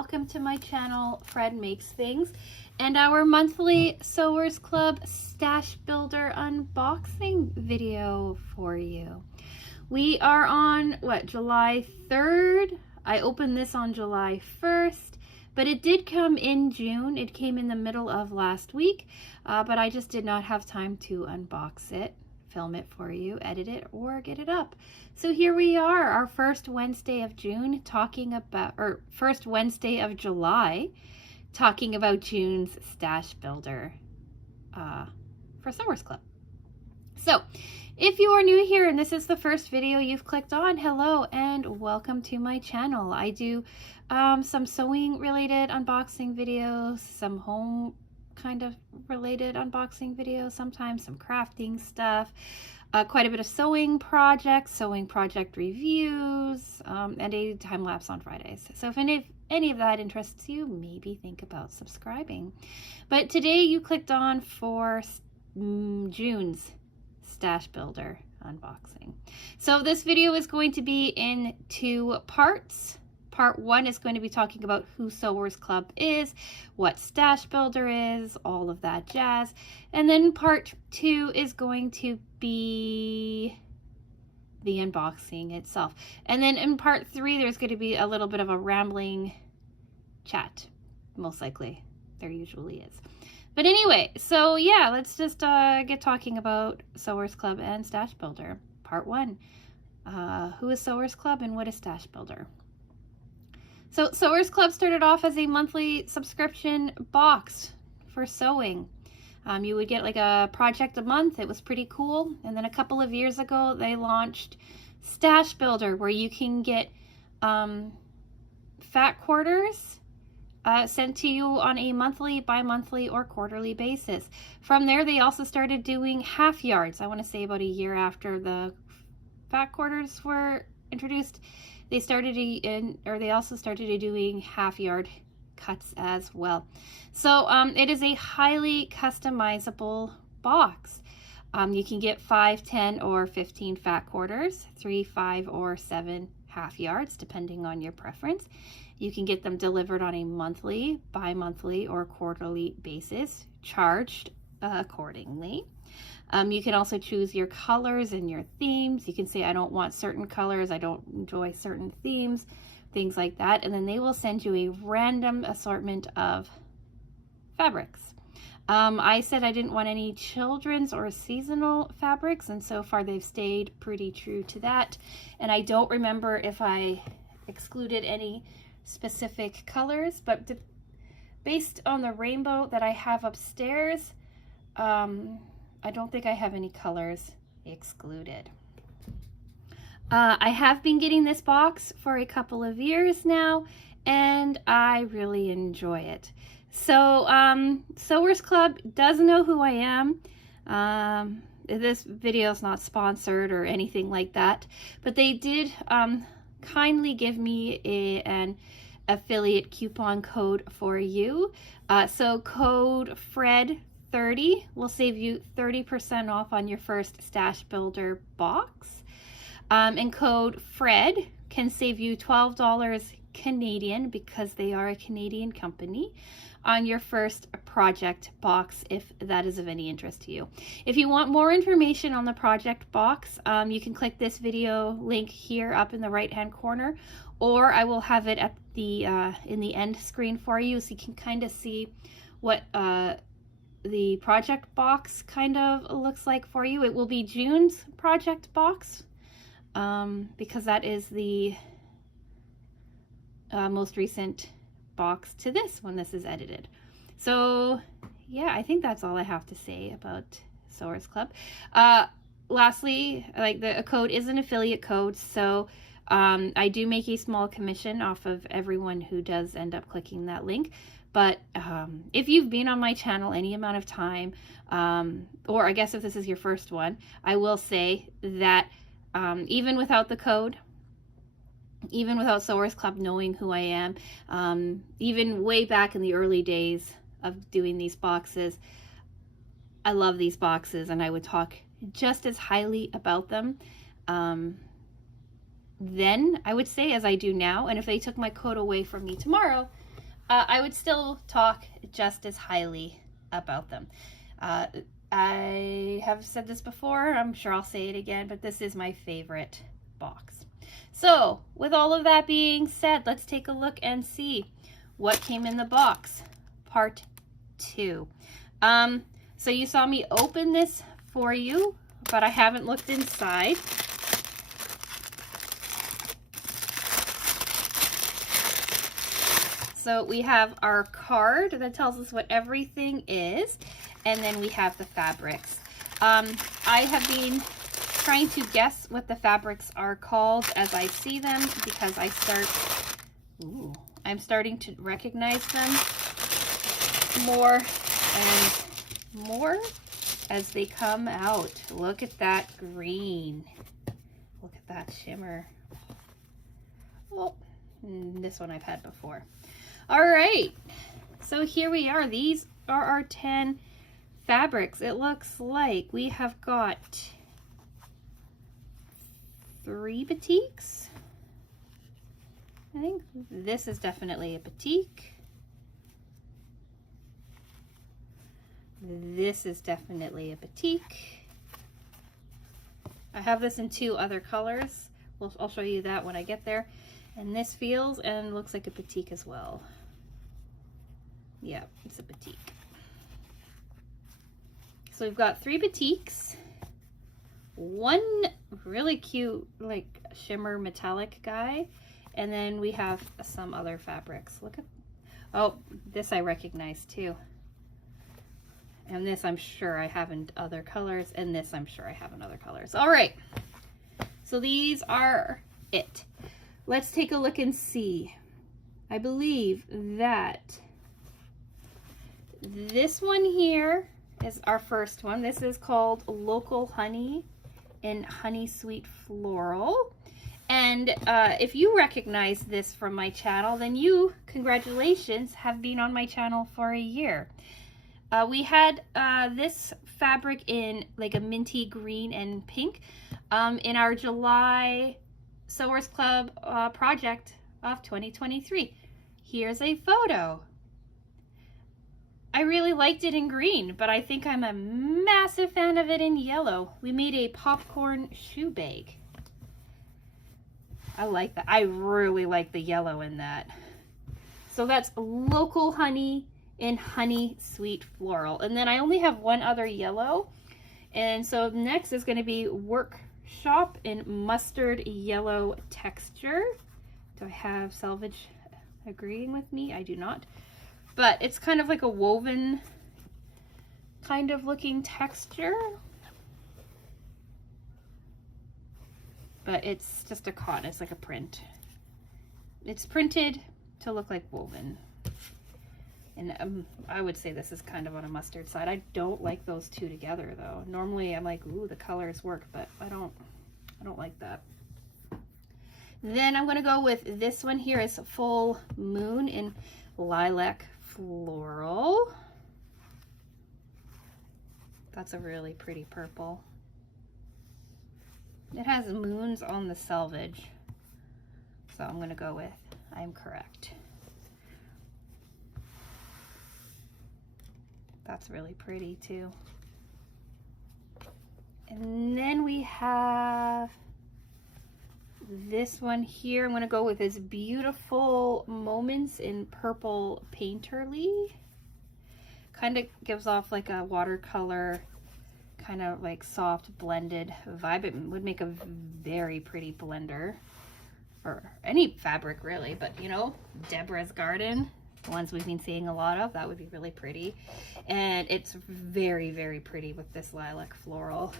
welcome to my channel, Fred Makes Things, and our monthly Sewers Club Stash Builder unboxing video for you. We are on, July 3rd? I opened this on July 1st, but it did come in June. It came in the middle of last week, but I just did not have time to unbox it, film it for you, edit it, or get it up. So here we are, our first Wednesday of June, first Wednesday of July, talking about June's Stash Builder for Sewers Club. So, if you are new here and this is the first video you've clicked on, hello and welcome to my channel. I do some sewing related unboxing videos, some home kind of related unboxing videos, sometimes some crafting stuff, quite a bit of sewing project reviews, and a time lapse on Fridays. So if any of that interests you, maybe think about subscribing. But today you clicked on for June's Stash Builder unboxing. So this video is going to be in two parts. Part one is going to be talking about who Sewers Club is, what Stash Builder is, all of that jazz. And then part two is going to be the unboxing itself. And then in part three, there's going to be a little bit of a rambling chat, most likely. There usually is. But anyway, so yeah, let's just get talking about Sewers Club and Stash Builder. Part one, who is Sewers Club and what is Stash Builder? So Sewers Club started off as a monthly subscription box for sewing. You would get like a project a month. It was pretty cool. And then a couple of years ago, they launched Stash Builder, where you can get fat quarters sent to you on a monthly, bi-monthly, or quarterly basis. From there, they also started doing half yards. I want to say about a year after the fat quarters were introduced, they also started doing half yard cuts as well. So it is a highly customizable box. You can get 5, 10, or 15 fat quarters, 3, 5, or 7 half yards, depending on your preference. You can get them delivered on a monthly, bi-monthly, or quarterly basis, charged accordingly. You can also choose your colors and your themes. You can say, I don't want certain colors, I don't enjoy certain themes, things like that. And then they will send you a random assortment of fabrics. I said I didn't want any children's or seasonal fabrics, and so far they've stayed pretty true to that. And I don't remember if I excluded any specific colors, but based on the rainbow that I have upstairs, I don't think I have any colors excluded. I have been getting this box for a couple of years now, and I really enjoy it. So, Sewers Club does know who I am. This video is not sponsored or anything like that, but they did kindly give me an affiliate coupon code for you. So code FRED30 will save you 30% off on your first Stash Builder box. And code FRED can save you $12 Canadian, because they are a Canadian company, on your first project box, if that is of any interest to you. If you want more information on the project box, you can click this video link here up in the right hand corner, or I will have it at the in the end screen for you, so you can kind of see what the project box kind of looks like for you. It will be June's project box, because that is the most recent box to this when this is edited. So yeah, I think that's all I have to say about Sewers Club. Lastly, like, a code is an affiliate code, so I do make a small commission off of everyone who does end up clicking that link. But if you've been on my channel any amount of time, or I guess if this is your first one, I will say that even without the code, even without Sewers Club knowing who I am, even way back in the early days of doing these boxes, I love these boxes, and I would talk just as highly about them then, I would say, as I do now. And if they took my code away from me tomorrow, I would still talk just as highly about them. I have said this before, I'm sure I'll say it again, but this is my favorite box. So with all of that being said, let's take a look and see what came in the box. Part 2. So you saw me open this for you, but I haven't looked inside. So we have our card that tells us what everything is, and then we have the fabrics. I have been trying to guess what the fabrics are called as I see them, because I'm starting to recognize them more and more as they come out. Look at that green. Look at that shimmer. Oh, this one I've had before. All right, so here we are. These are our 10 fabrics. It looks like we have got 3 batiks. I think this is definitely a batik. This is definitely a batik. I have this in 2 other colors. I'll show you that when I get there. And this feels and looks like a batik as well. Yeah, it's a batik. So we've got 3 batiks, 1 really cute like shimmer metallic guy, and then we have some other fabrics. Look at, oh, this I recognize too. And this I'm sure I have in other colors, and this I'm sure I have in other colors. All right, so these are it. Let's take a look and see. I believe that this one here is our first one. This is called Local Honey in Honey Sweet Floral. And if you recognize this from my channel, then you, congratulations, have been on my channel for a year. We had this fabric in like a minty green and pink in our July Sewers Club project of 2023. Here's a photo. I really liked it in green, but I think I'm a massive fan of it in yellow. We made a popcorn shoe bag. I like that. I really like the yellow in that. So that's Local Honey in Honey Sweet Floral. And then I only have 1 other yellow. And so next is going to be Workshop in Mustard Yellow Texture. Do I have Selvage agreeing with me? I do not. But it's kind of like a woven kind of looking texture. But it's just a cotton, it's like a print. It's printed to look like woven. And I would say this is kind of on a mustard side. I don't like those 2 together though. Normally I'm like, ooh, the colors work, but I don't like that. Then I'm gonna go with this one here. Is Full Moon in Lilac Floral. That's a really pretty purple. It has moons on the selvage, so I'm gonna go with I'm correct. That's really pretty too. And then we have this one here. I'm gonna go with this Beautiful Moments in Purple Painterly. Kind of gives off like a watercolor, kind of like soft blended vibe. It would make a very pretty blender for any fabric really, but you know, Deborah's Garden, the ones we've been seeing a lot of, that would be really pretty. And it's very, very pretty with this lilac floral.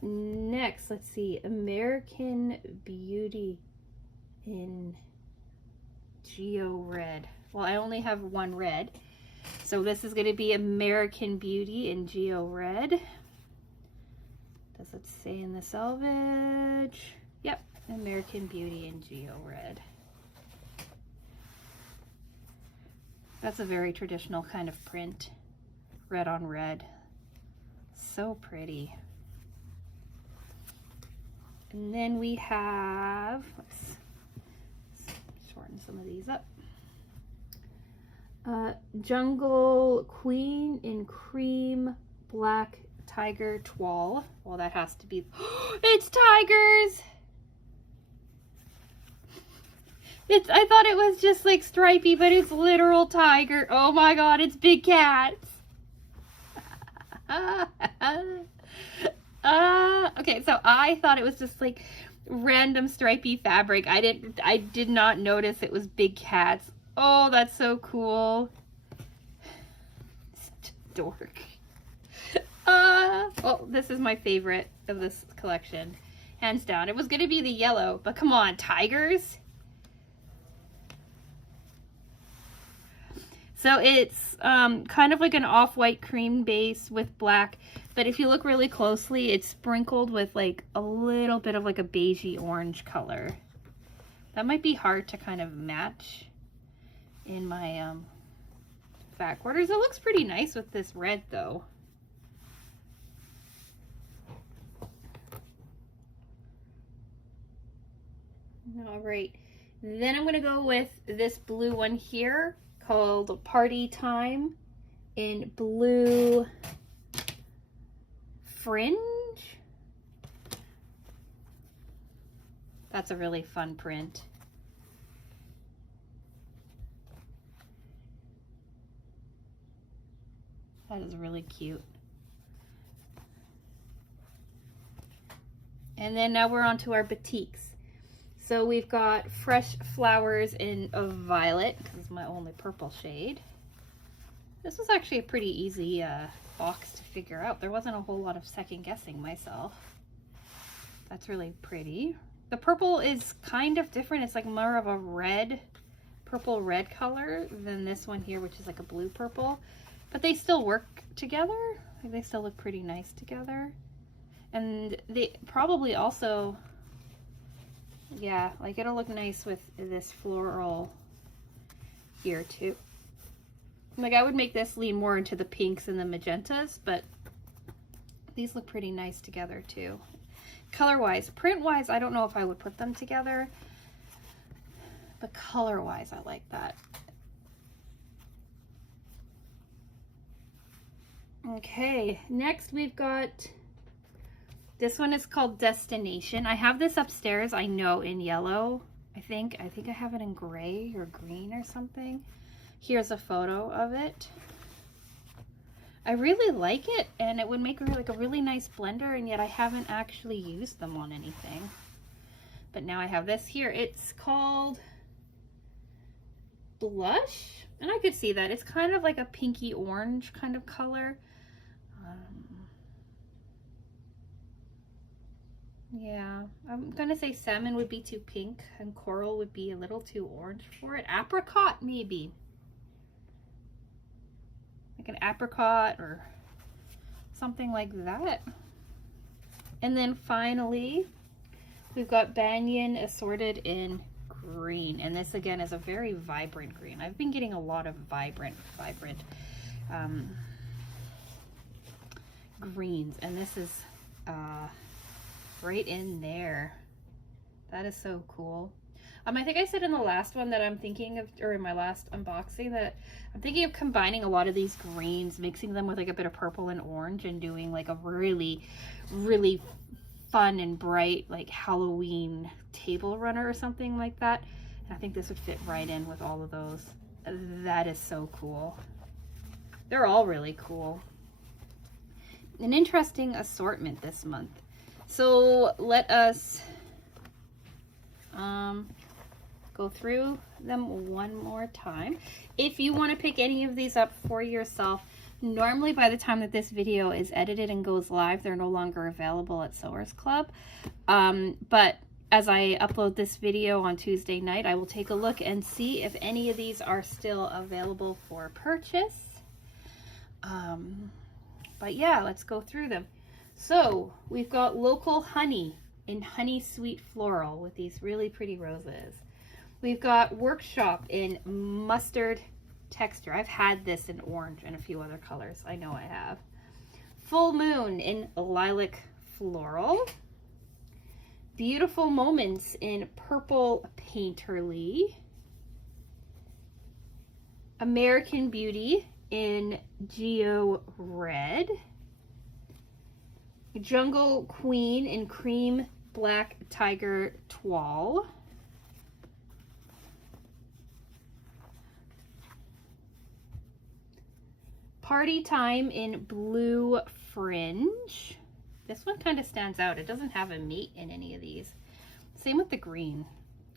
Next, let's see, American Beauty in Geo Red. Well, I only have 1 red, so this is going to be American Beauty in Geo Red. Does it say in the selvage? Yep, American Beauty in Geo Red. That's a very traditional kind of print, red on red. So pretty. And then we have, let's some of these up. Jungle Queen in cream black tiger toile. Well, that has to be. It's tigers. I thought it was just like stripy, but it's literal tiger. Oh my god, it's big cats. Okay, so I thought it was just like random stripy fabric. I did not notice it was big cats. Oh, that's so cool. Dork. Well, this is my favorite of this collection, hands down. It was gonna be the yellow, but come on, tigers. So it's kind of like an off-white cream base with black, but if you look really closely, it's sprinkled with like a little bit of like a beigey orange color. That might be hard to kind of match in my fat quarters. It looks pretty nice with this red though. All right, then I'm gonna go with this blue one here called Party Time in blue Fringe. That's a really fun print. That is really cute. And then now we're on to our batiks. So we've got Fresh Flowers in a violet, because it's my only purple shade. This was actually a pretty easy box to figure out. There wasn't a whole lot of second guessing myself. That's really pretty. The purple is kind of different. It's like more of a red, purple red color than this one here, which is like a blue purple. But they still work together. Like they still look pretty nice together. And they probably also, yeah, like it'll look nice with this floral here too. Like I would make this lean more into the pinks and the magentas, but these look pretty nice together too. Color-wise, print-wise, I don't know if I would put them together, but color-wise, I like that. Okay, next we've got, this one is called Destination. I have this upstairs, I know, in yellow. I think I have it in gray or green or something. Here's a photo of it. I really like it, and it would make like a really nice blender, and yet I haven't actually used them on anything. But now I have this here. It's called Blush, and I could see that. It's kind of like a pinky orange kind of color. Yeah, I'm gonna say salmon would be too pink and coral would be a little too orange for it. Apricot, maybe. Like an apricot or something like that. And then finally, we've got Banyan assorted in green. And this again is a very vibrant green. I've been getting a lot of vibrant greens. And this is right in there. That is so cool. I think I said in the last one that I'm thinking of, or in my last unboxing, that I'm thinking of combining a lot of these greens, mixing them with like a bit of purple and orange, and doing like a really, really fun and bright like Halloween table runner or something like that. And I think this would fit right in with all of those. That is so cool. They're all really cool. An interesting assortment this month. So let us go through them one more time. If you want to pick any of these up for yourself, normally by the time that this video is edited and goes live, they're no longer available at Sewers Club. But as I upload this video on Tuesday night, I will take a look and see if any of these are still available for purchase. But yeah, let's go through them. So we've got Local Honey in Honey Sweet Floral with these really pretty roses. We've got Workshop in Mustard Texture. I've had this in orange and a few other colors. I know I have. Full Moon in Lilac Floral. Beautiful Moments in Purple Painterly. American Beauty in Geo Red. Jungle Queen in Cream Black Tiger Toile. Party Time in Blue Fringe. This one kind of stands out. It doesn't have a mate in any of these. Same with the green.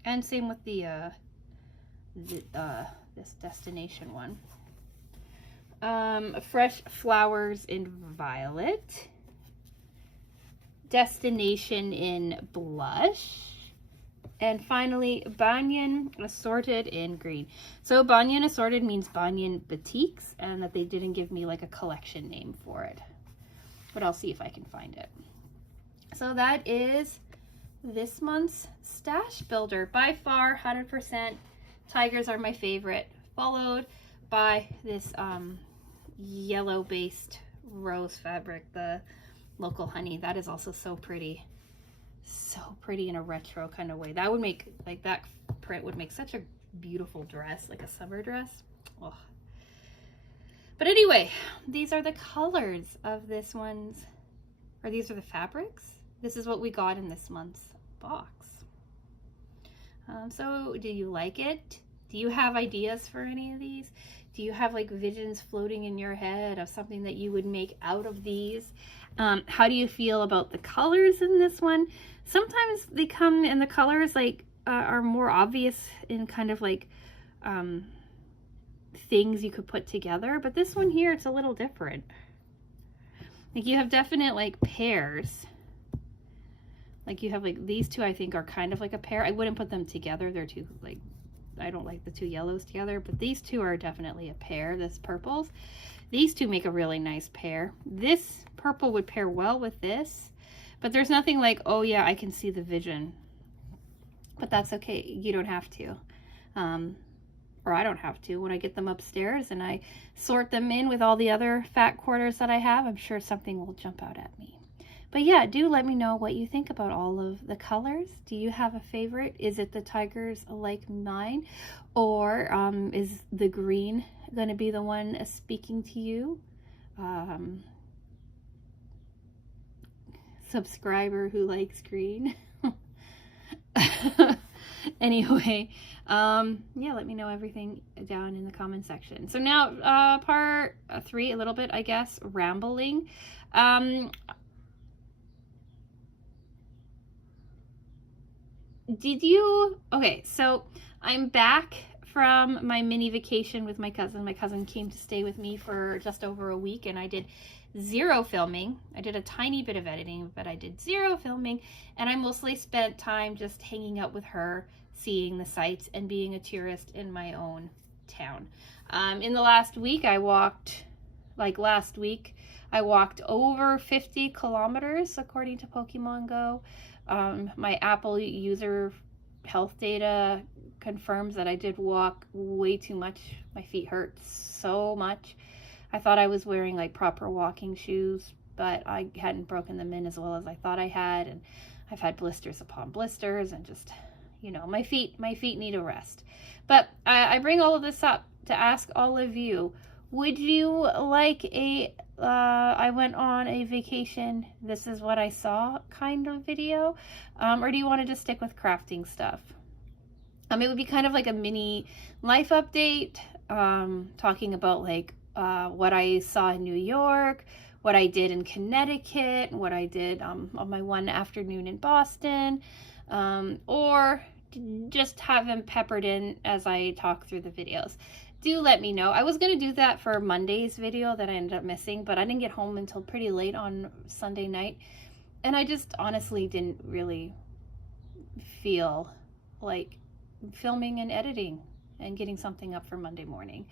And same with the this Destination one. Fresh Flowers in Violet. Destination in Blush. And finally, Banyan Assorted in Green. So Banyan Assorted means Banyan Boutiques, and that they didn't give me like a collection name for it. But I'll see if I can find it. So that is this month's stash builder. By far, 100%. Tigers are my favorite, followed by this yellow based rose fabric, the Local Honey. That is also so pretty. So pretty in a retro kind of way. That would make, like, that print would make such a beautiful dress, like a summer dress. Oh. But anyway, these are the colors of this one's, or these are the fabrics. This is what we got in this month's box. So do you like it? Do you have ideas for any of these? Do you have like visions floating in your head of something that you would make out of these? How do you feel about the colors in this one? Sometimes they come in the colors like are more obvious in kind of like things you could put together, but this one here, it's a little different. Like you have definite like pairs. Like you have like these two, I think are kind of like a pair. I wouldn't put them together. They're too like, I don't like the two yellows together, but these two are definitely a pair. This purples. These two make a really nice pair. This purple would pair well with this, but there's nothing like, oh yeah, I can see the vision. But that's okay. You don't have to. Or I don't have to. When I get them upstairs and I sort them in with all the other fat quarters that I have, I'm sure something will jump out at me. But yeah, do let me know what you think about all of the colors. Do you have a favorite? Is it the tigers like mine? Or is the green going to be the one speaking to you? Subscriber who likes green. Anyway, yeah, let me know everything down in the comment section. So now part 3, a little bit, I guess, rambling. Okay, so I'm back from my mini vacation with my cousin. My cousin came to stay with me for just over a week, and I did 0 filming. I did a tiny bit of editing, but I did 0 filming, and I mostly spent time just hanging out with her, seeing the sights, and being a tourist in my own town. In the last week, I walked over 50 kilometers, according to Pokemon Go. My Apple user health data confirms that I did walk way too much. My feet hurt so much. I thought I was wearing like proper walking shoes, but I hadn't broken them in as well as I thought I had, and I've had blisters upon blisters, and just, you know, my feet need a rest. But I bring all of this up to ask all of you, would you like a I went on a vacation, this is what I saw kind of video, or do you want to just stick with crafting stuff? It would be kind of like a mini life update, talking about like what I saw in New York, what I did in Connecticut, what I did on my one afternoon in Boston, or just have them peppered in as I talk through the videos. Do let me know. I was going to do that for Monday's video that I ended up missing, but I didn't get home until pretty late on Sunday night, and I just honestly didn't really feel like filming and editing and getting something up for Monday morning.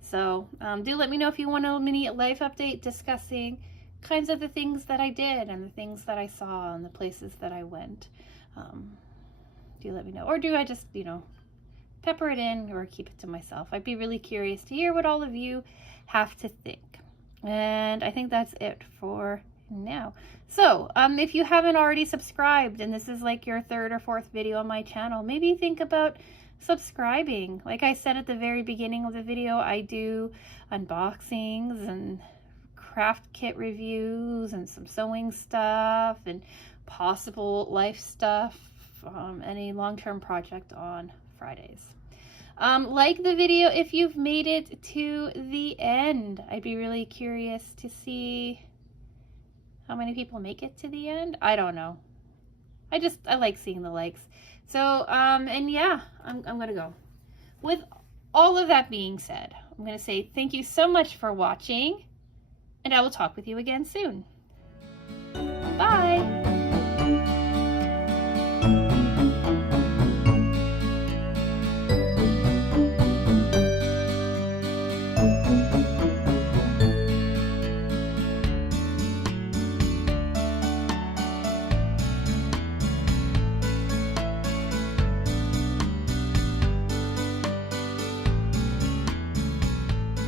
So do let me know if you want a mini life update discussing kinds of the things that I did and the things that I saw and the places that I went. Do let me know. Or do I just, you know, pepper it in or keep it to myself? I'd be really curious to hear what all of you have to think. And I think that's it for now. So if you haven't already subscribed and this is like your 3rd or 4th video on my channel, maybe think about subscribing. Like I said at the very beginning of the video, I do unboxings and craft kit reviews and some sewing stuff and possible life stuff, any long-term project on Fridays. Like the video if you've made it to the end. I'd be really curious to see how many people make it to the end. I don't know. I like seeing the likes. So, and yeah, I'm gonna go. With all of that being said, I'm gonna say thank you so much for watching, and I will talk with you again soon. Bye!